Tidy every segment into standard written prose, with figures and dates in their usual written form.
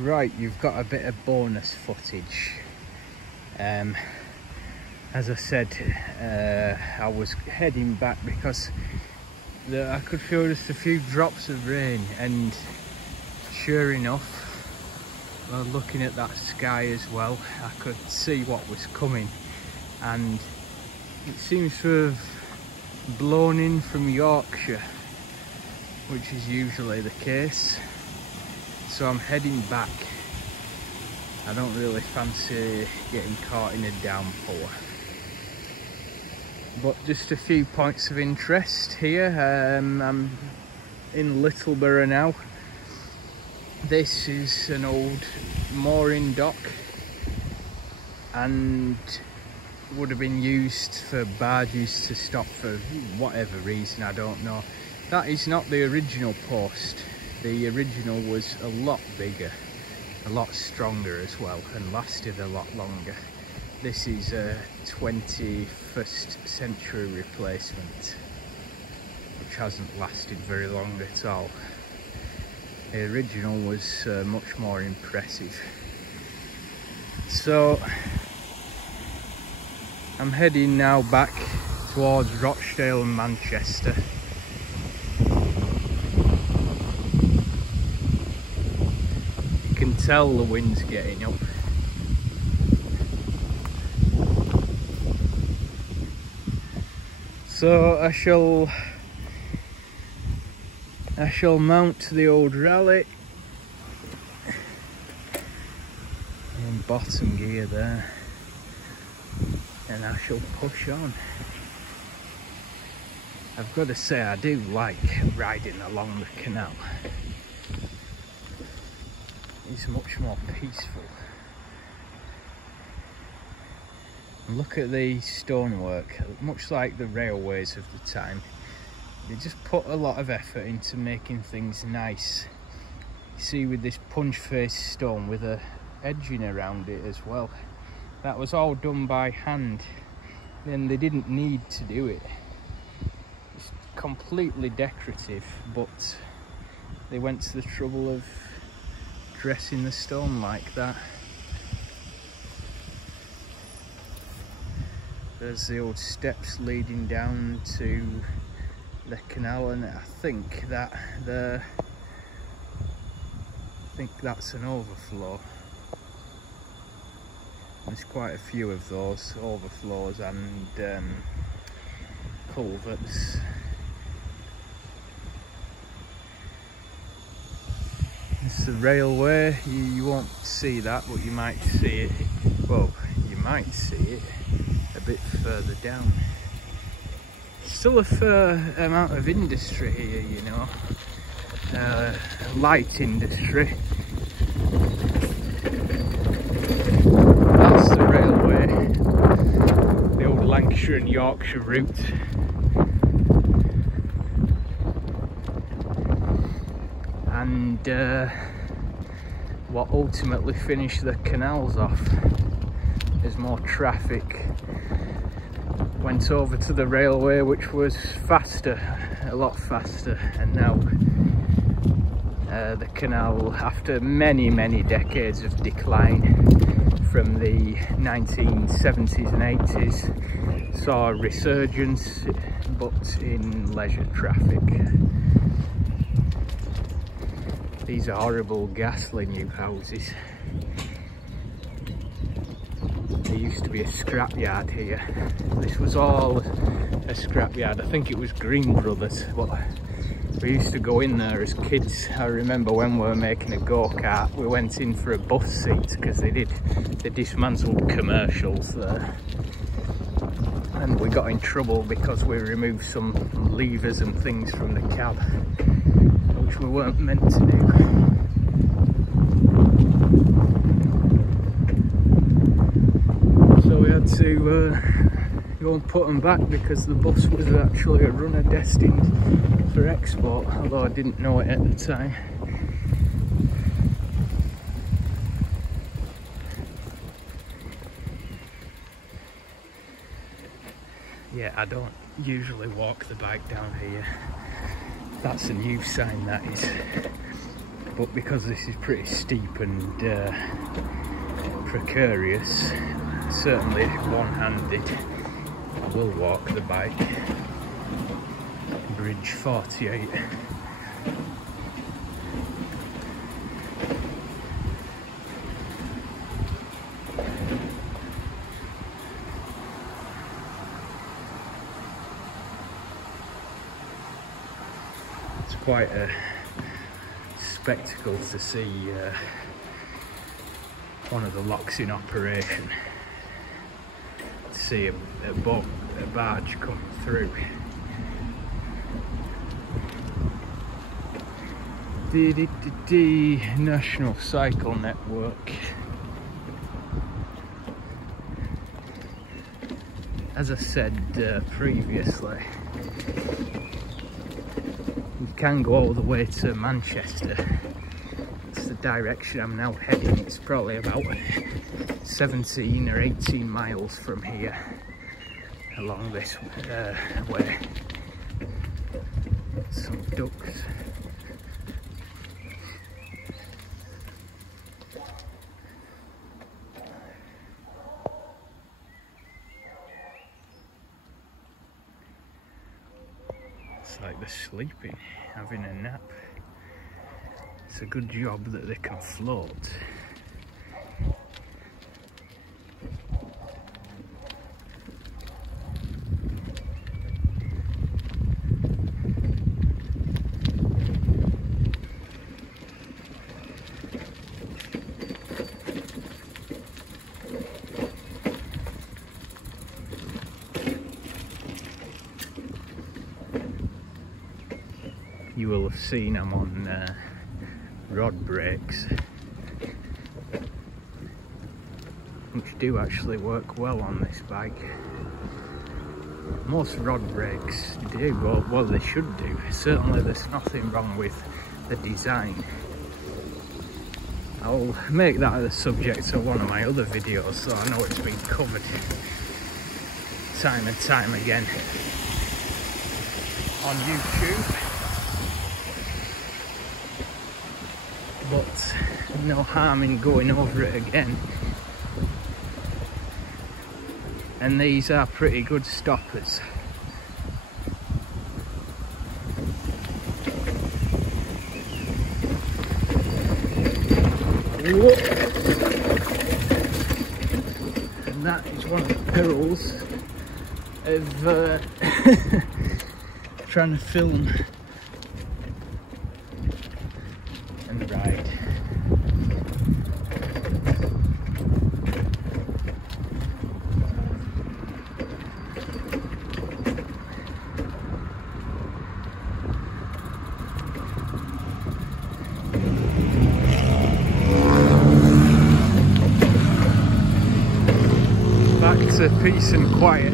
Right, you've got a bit of bonus footage. As I said, I was heading back because I could feel just a few drops of rain, and sure enough, well, looking at that sky as well, I could see what was coming, and it seems to have blown in from Yorkshire, which is usually the case. So I'm heading back. I don't really fancy getting caught in a downpour. But just a few points of interest here. I'm in Littleborough now. This is an old mooring dock and would have been used for barges to stop for whatever reason, I don't know. That is not the original post. The original was a lot bigger, a lot stronger as well, and lasted a lot longer. This is a 21st century replacement, which hasn't lasted very long at all. The original was much more impressive. So I'm heading now back towards Rochdale and Manchester. You can tell the wind's getting up. So I shall mount the old rally in bottom gear there, and I shall push on. I've got to say, I do like riding along the canal. It's much more peaceful. And look at the stonework, much like the railways of the time. They just put a lot of effort into making things nice. You see, with this punch face stone with a edging around it as well. That was all done by hand, and they didn't need to do it. It's completely decorative, but they went to the trouble of dressing the stone like that. There's the old steps leading down to the canal, and I think that's an overflow. There's quite a few of those overflows and culverts. It's the railway. You won't see that, but you might see it. Well, you might see it a bit further down. Still a fair amount of industry here, you know, light industry. That's the railway, the old Lancashire and Yorkshire route. And what ultimately finished the canals off as more traffic went over to the railway, which was faster, a lot faster. And now the canal, after many decades of decline from the 1970s and 80s, saw a resurgence, but in leisure traffic. These are horrible, ghastly new houses. There used to be a scrapyard here. This was all a scrapyard. I think it was Green Brothers, but we used to go in there as kids. I remember when we were making a go-kart, we went in for a bus seat because they dismantled commercials there. And we got in trouble because we removed some levers and things from the cab, which we weren't meant to do. So we had to go and put them back because the bus was actually a runner destined for export, although I didn't know it at the time. Yeah, I don't usually walk the bike down here. That's a new sign, that is. but because this is pretty steep and precarious, certainly one-handed, I will walk the bike. Bridge 48. It's quite a spectacle to see one of the locks in operation, to see a barge come through. The National Cycle Network. As I said previously, you can go all the way to Manchester. It's the direction I'm now heading. It's probably about 17 or 18 miles from here along this way. Some ducks. It's like they're sleeping, having a nap. It's a good job that they can float. You will have seen I'm on rod brakes, which do actually work well on this bike. Most rod brakes do, well they should do. Certainly there's nothing wrong with the design. I'll make that the subject of one of my other videos, so I know it's been covered time and time again on YouTube. But no harm in going over it again. And these are pretty good stoppers. Whoa. And that is one of the perils of trying to film and ride. Back to peace and quiet.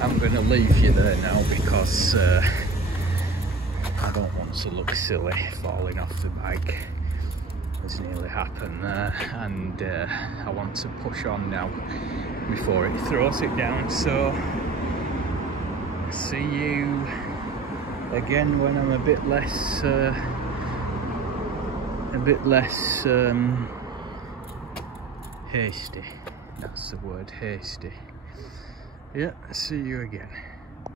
I'm going to leave you there now because I don't want to look silly falling off the bike. It's nearly happened there, and I want to push on now before it throws it down. So see you again when I'm a bit less hasty. That's the word, hasty. Yeah, see you again.